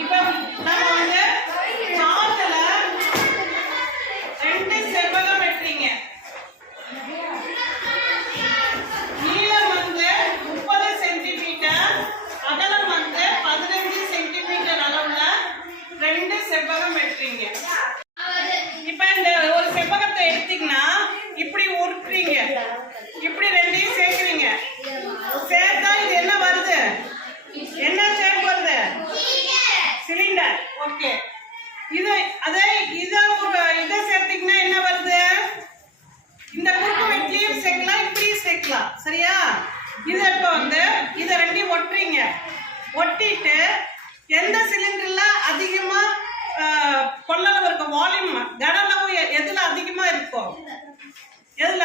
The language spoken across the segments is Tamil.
இப்போ நம்ம வந்து சாத்துல 2 செவ்வகம் வெட்டுறீங்க. நீளம் வந்து 30 சென்டிமீட்டர், அகலம் வந்து 15 சென்டிமீட்டர் அளவுல 2 செவ்வகம் வெட்டுறீங்க. இப்ப இந்த ஒரு செவ்வகத்தை எடுத்தீங்கன்னா இப்படி உருட்டுறீங்க, இப்படி ரெண்டையும் சேர்க்குறீங்க. சேர்த்தா இது என்ன வருது? என்ன ஷேப் வருது? சிலிண்டர். ஓகே. இதை சேர்த்தீங்கன்னா என்ன வருது? இந்த குறுக்கு வெட்டிலையும் சேர்க்கலாம், இப்படியும் சேர்க்கலாம். சரியா? இதை இப்போ வந்து இதை ரெண்டையும் ஒட்டுறீங்க. ஒட்டிட்டு எந்த சிலிண்டர்ல அதிகமா கொள்ளளவு இருக்கும், வால்யூம் கனளவு எதுல அதிகமா இருக்கும்? எதுல?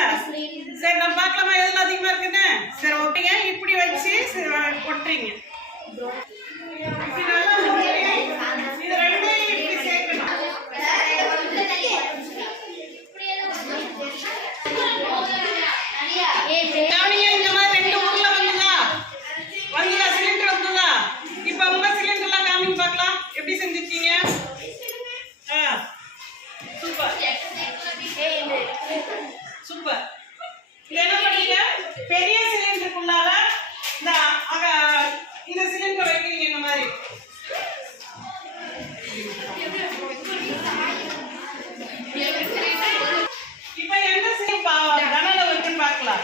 சரி, நம்ம பார்க்கலாமா எதுல அதிகமா இருக்குன்னு? சரி, ஓகேங்க. இப்படி வச்சு ஒட்டுறீங்க. இது ரெண்டையும் இப்படி சேர்க்கணும். இந்த மாதிரி 2 ஊர்ல வந்துதா சிலிண்டர் வந்துதா? இப்ப உங்க சிலிண்டர்லாம் காமிங்க பார்க்கலாம், எப்படி செஞ்சிருக்கீங்க? Super super. இது என்ன பண்ணீங்க? பெரிய சிலிண்டருக்குள்ளார இந்த சிலிண்டர் வைக்கிறீங்க. இந்த மாதிரி இப்ப எந்த சிலிண்டர் கனளவு இருக்குன்னு பார்க்கலாம்.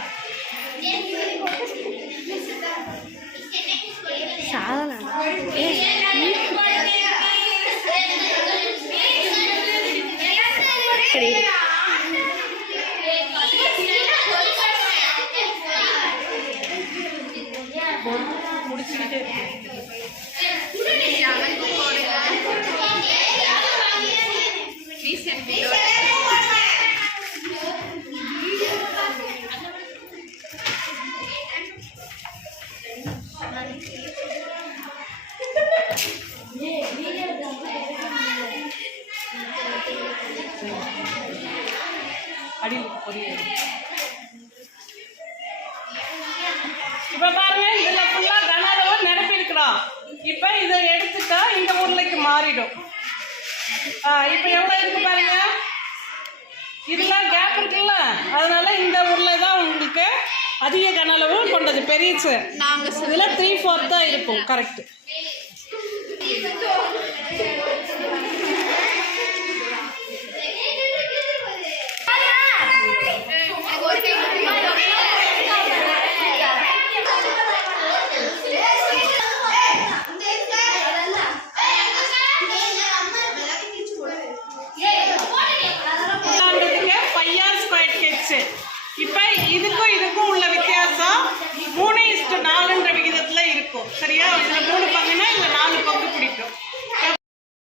முடிச்சுக்கிட்டே இப்ப பாருங்க, இதுல ஃபுல்லா கனளவு நிரப்பி இருக்கிறோம். இப்ப இதை எடுத்துட்டா இந்த உருளைக்கு மாறிடும். இப்ப எவ்வளவு இருக்கு பாருங்க, இதுல கேப் இருக்குல்ல, அதனால இந்த உருளை தான் உங்களுக்கு அதிக கனளவு கொண்டது, பெரியச்சு. இதுல 3/4 தான் இருக்கும். கரெக்ட். இப்ப இதுக்கும் உள்ள வித்தியாசம் 3:4 விகிதத்துல இருக்கும். சரியா? இதுல 3